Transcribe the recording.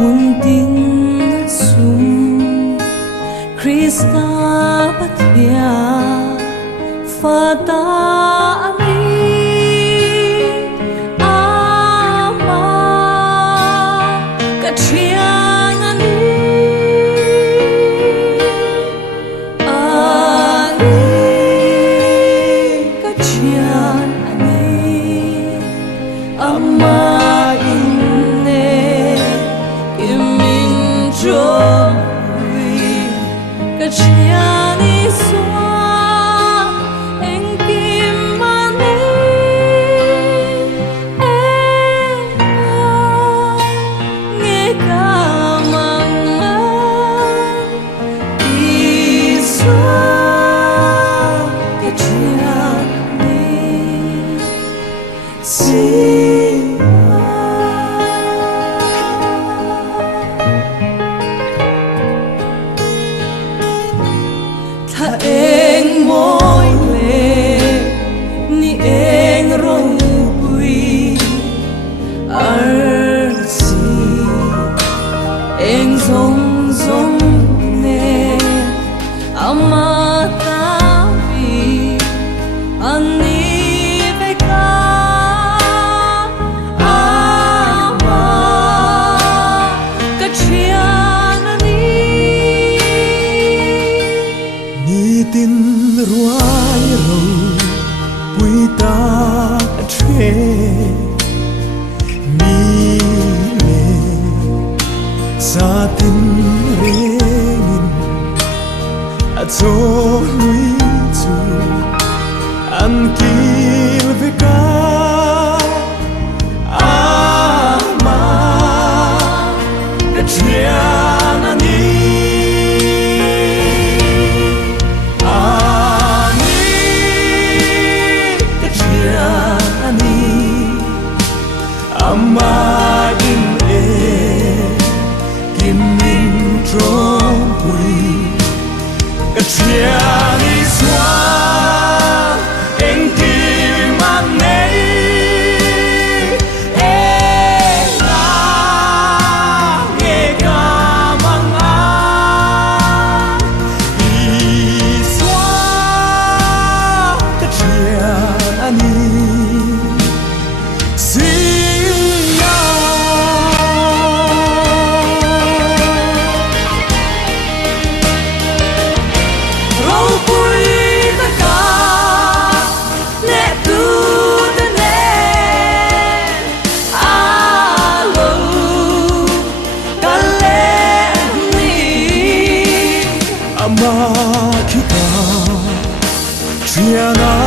mun tin sum Krista pathia fata ani ama katrian ani katrian ani ama Chiani soa en kimane nge kamangan iswa kachiani Eng môi lệ ni eng rong bui ar si eng zong zong ne amata vi ani veka ama kachianani tin ruai rong pui ta tre mi le sa tin rengin a cho lui chu an kil veka ama katrianani Amma in kim min trong quy katriani swa en kim anei la nge kamang a iswa katriani Ama kita Triana